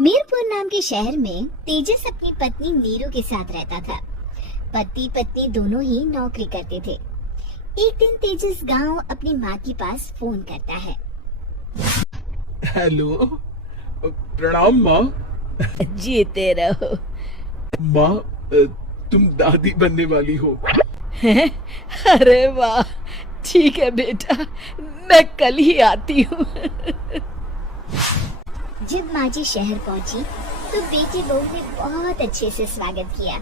मीरपुर नाम के शहर में तेजस अपनी पत्नी नीरू के साथ रहता था। पति पत्नी दोनों ही नौकरी करते थे। एक दिन तेजस गांव अपनी माँ के पास फोन करता है। हेलो, प्रणाम माँ। जीते रहो। माँ, तुम दादी बनने वाली हो। अरे वाह, ठीक है बेटा, मैं कल ही आती हूँ। जब माँ जी शहर पहुँची तो बेटी बहू ने बहुत अच्छे से स्वागत किया।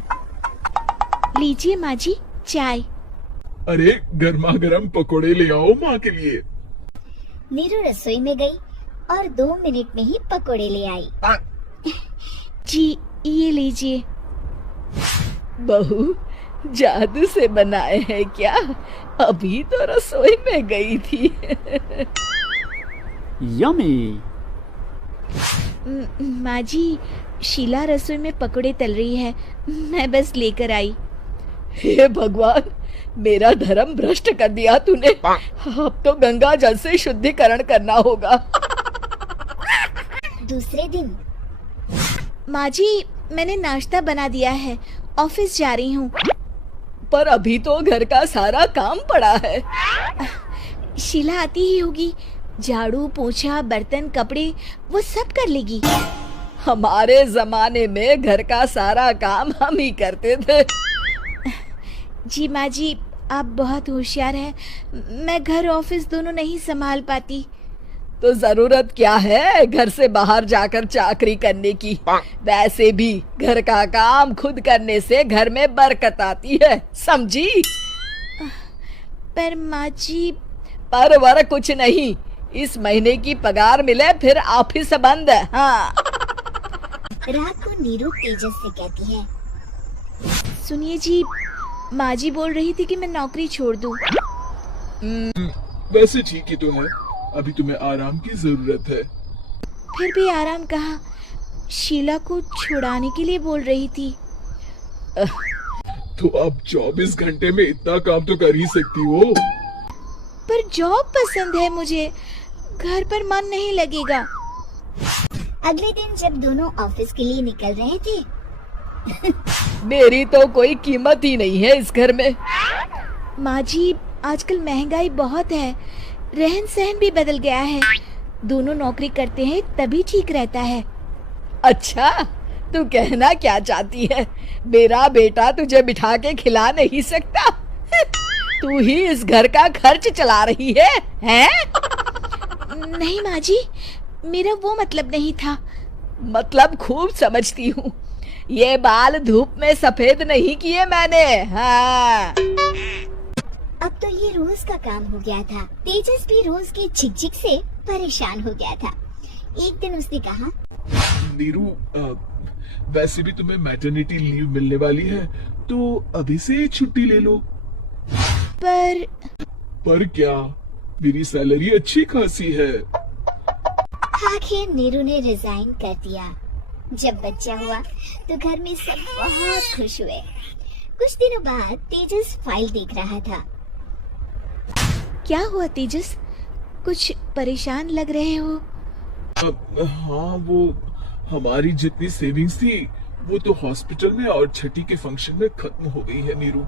लीजिए माँ जी, चाय। अरे गर्मा गर्म पकोड़े ले आओ माँ के लिए। नीरू रसोई में गई और 2 मिनट में ही पकोड़े ले आई। जी ये लीजिए। बहू, जादू से बनाए हैं क्या? अभी तो रसोई में गई थी। यम्मी। माँ जी, शीला रसोई में पकोड़े तल रही है, मैं बस लेकर आई। हे भगवान, मेरा धर्म भ्रष्ट कर दिया तूने। अब तो गंगा जल से शुद्धिकरण करना होगा। दूसरे दिन माँ जी, मैंने नाश्ता बना दिया है, ऑफिस जा रही हूँ। पर अभी तो घर का सारा काम पड़ा है। शीला आती ही होगी, झाड़ू पोछा बर्तन कपड़े वो सब कर लेगी। हमारे जमाने में घर का सारा काम हम ही करते थे। जी माँ जी, आप बहुत होशियार हैं, मैं घर ऑफिस दोनों नहीं संभाल पाती। तो जरूरत क्या है घर से बाहर जाकर चाकरी करने की? वैसे भी घर का काम खुद करने से घर में बरकत आती है, समझी? पर माँ जी, पर वर कुछ नहीं, इस महीने की पगार मिले फिर ऑफिस बंद है। हाँ। रात को नीरू तेजस से कहती है, सुनिए जी, माँ जी बोल रही थी कि मैं नौकरी छोड़ दूं। वैसे ठीक ही तो है, अभी तुम्हें आराम की जरूरत है। फिर भी आराम कहाँ, शीला को छुड़ाने के लिए बोल रही थी। तो अब 24 घंटे में इतना काम तो कर ही सकती हो। पर जॉब पसंद है मुझे, घर पर मन नहीं लगेगा। अगले दिन जब दोनों ऑफिस के लिए निकल रहे थे, मेरी तो कोई कीमत ही नहीं है इस घर में। माँ जी, आजकल महंगाई बहुत है, रहन सहन भी बदल गया है। दोनों नौकरी करते हैं तभी ठीक रहता है। अच्छा, तू कहना क्या चाहती है? मेरा बेटा तुझे बिठा के खिला नहीं सकता? तू ही इस घर का खर्च चला रही है, हैं? नहीं माँ जी, मेरा वो मतलब नहीं था। मतलब खूब समझती हूँ, ये बाल धूप में सफेद नहीं किए मैंने। हाँ। अब तो ये रोज का काम हो गया था। तेजस भी रोज की झिकझिक से परेशान हो गया था। एक दिन उसने कहा, नीरू, वैसे भी तुम्हें मैटरनिटी लीव मिलने वाली है, तो अभी से ही छुट्टी ले लो। पर क्या, मेरी सैलरी अच्छी खासी है। आखिर नीरू ने रिजाइन कर दिया। जब बच्चा हुआ तो घर में सब बहुत खुश हुए। कुछ दिनों बाद तेजस फाइल देख रहा था। क्या हुआ तेजस, कुछ परेशान लग रहे हो? हाँ, वो हमारी जितनी सेविंग्स थी वो तो हॉस्पिटल में और छठी के फंक्शन में खत्म हो गई है नीरू।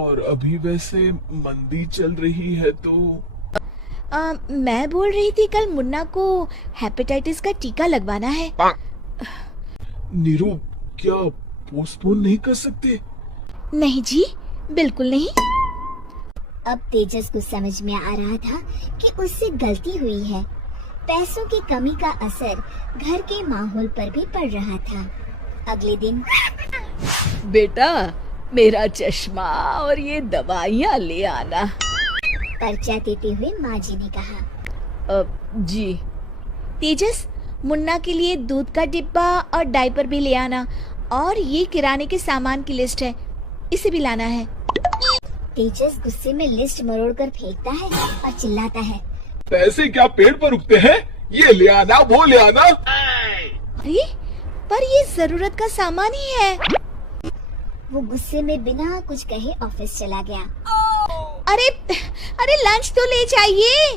और अभी वैसे मंदी चल रही है तो मैं बोल रही थी कल मुन्ना को हेपेटाइटिस का टीका लगवाना है। नीरू, क्या पोस्टपोन नहीं कर सकते? नहीं जी, बिल्कुल नहीं। अब तेजस को समझ में आ रहा था कि उससे गलती हुई है। पैसों की कमी का असर घर के माहौल पर भी पड़ रहा था। अगले दिन, बेटा, मेरा चश्मा और ये दवाइयाँ ले आना। पर्चा देते हुए माँ जी ने कहा, जी। तेजस, मुन्ना के लिए दूध का डिब्बा और डायपर भी ले आना, और ये किराने के सामान की लिस्ट है, इसे भी लाना है। तेजस गुस्से में लिस्ट मरोड़कर फेंकता है और चिल्लाता है, पैसे क्या पेड़ पर उगते हैं? ये ले आना, वो ले आना। अरे, पर ये जरूरत का सामान ही है। वो गुस्से में बिना कुछ कहे ऑफिस चला गया। अरे लंच तो ले जाइए।